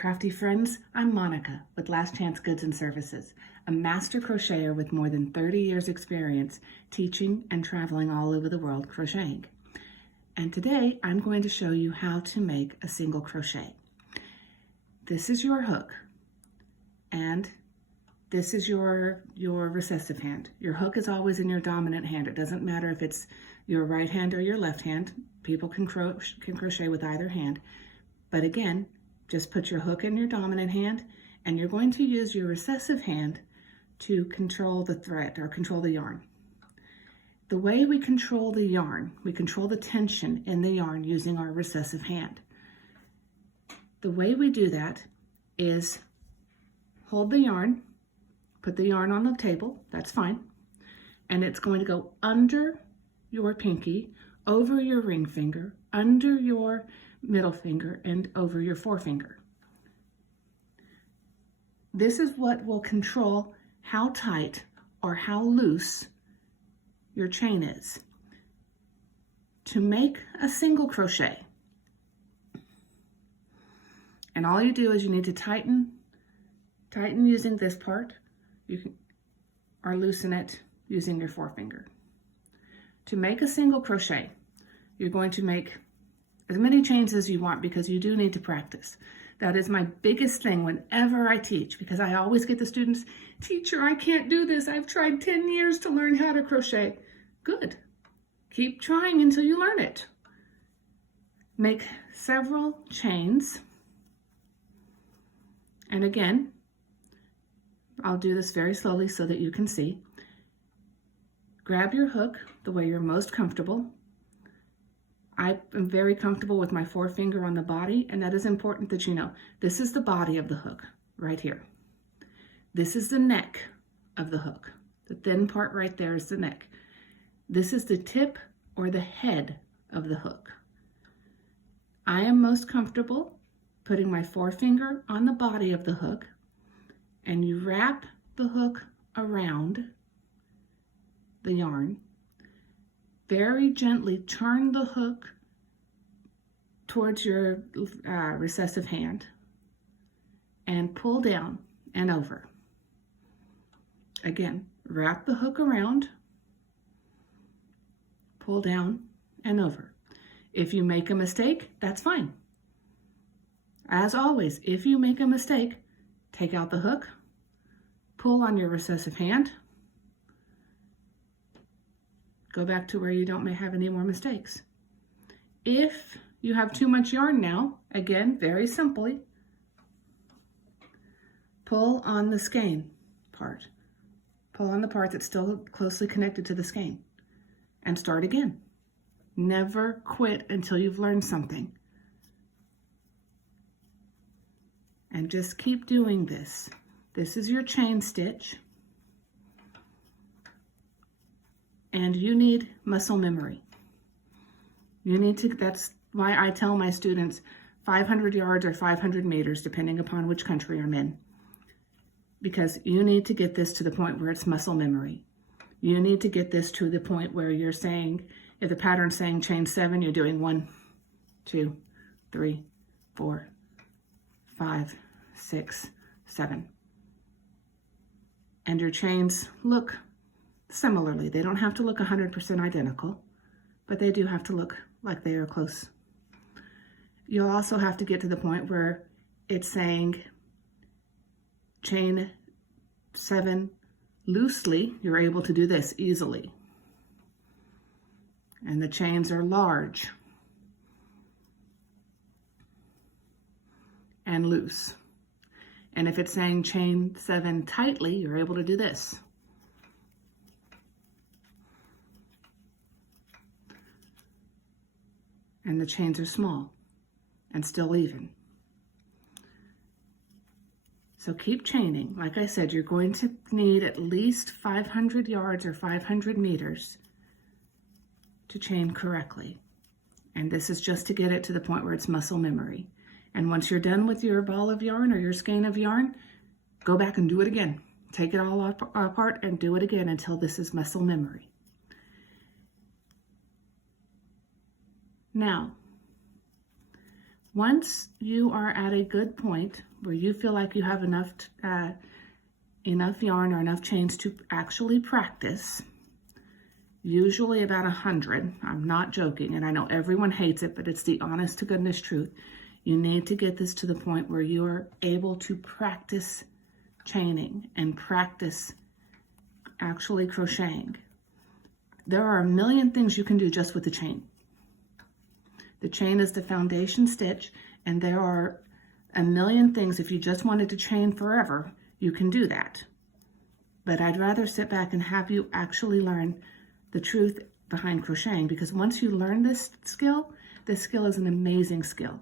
crafty friends. I'm Monica with Last Chance Goods and Services, a master crocheter with more than 30 years experience teaching and traveling all over the world crocheting. And today I'm going to show you how to make a single crochet. This is your hook and this is your recessive hand. Your hook is always in your dominant hand. It doesn't matter if it's your right hand or your left hand. People can crochet with either hand. But again, just put your hook in your dominant hand and you're going to use your recessive hand to control the thread or control the yarn. The way we control the yarn, we control the tension in the yarn using our recessive hand. The way we do that is hold the yarn, put the yarn on the table, that's fine, and it's going to go under your pinky, over your ring finger, under your middle finger, and over your forefinger. This is what will control how tight or how loose your chain is. To make a single crochet, and all you do is you need to tighten using this part, or loosen it using your forefinger. To make a single crochet, you're going to make as many chains as you want because you do need to practice. That is my biggest thing whenever I teach, because I always get the students, "Teacher, I can't do this. I've tried 10 years to learn how to crochet." Good. Keep trying until you learn it. Make several chains. And again, I'll do this very slowly so that you can see. Grab your hook the way you're most comfortable. I am very comfortable with my forefinger on the body, and that is important that you know. This is the body of the hook right here. This is the neck of the hook. The thin part right there is the neck. This is the tip or the head of the hook. I am most comfortable putting my forefinger on the body of the hook, and you wrap the hook around the yarn. Very gently turn the hook towards your recessive hand and pull down and over. Again, wrap the hook around, pull down and over. If you make a mistake, that's fine. As always, if you make a mistake, take out the hook, pull on your recessive hand, go back to where you don't have any more mistakes. If you have too much yarn now, again, very simply, pull on the skein part. Pull on the part that's still closely connected to the skein and start again. Never quit until you've learned something. And just keep doing this. This is your chain stitch. And you need muscle memory. That's why I tell my students 500 yards or 500 meters, depending upon which country I'm in. Because you need to get this to the point where it's muscle memory. You need to get this to the point where you're saying, if the pattern's saying chain 7, you're doing 1, 2, 3, 4, 5, 6, 7. And your chains look similarly. They don't have to look 100% identical, but they do have to look like they are close. You'll also have to get to the point where it's saying chain 7 loosely. You're able to do this easily. And the chains are large and loose. And if it's saying chain 7 tightly, you're able to do this. And the chains are small and still even. So keep chaining. Like I said, you're going to need at least 500 yards or 500 meters to chain correctly. And this is just to get it to the point where it's muscle memory. And once you're done with your ball of yarn or your skein of yarn, go back and do it again. Take it all apart and do it again until this is muscle memory. Now, once you are at a good point where you feel like you have enough yarn or enough chains to actually practice, usually about 100. I'm not joking, and I know everyone hates it, but it's the honest to goodness truth. You need to get this to the point where you're able to practice chaining and practice actually crocheting. There are a million things you can do just with the chain. The chain is the foundation stitch, and there are a million things. If you just wanted to chain forever, you can do that. But I'd rather sit back and have you actually learn the truth behind crocheting, because once you learn this skill is an amazing skill.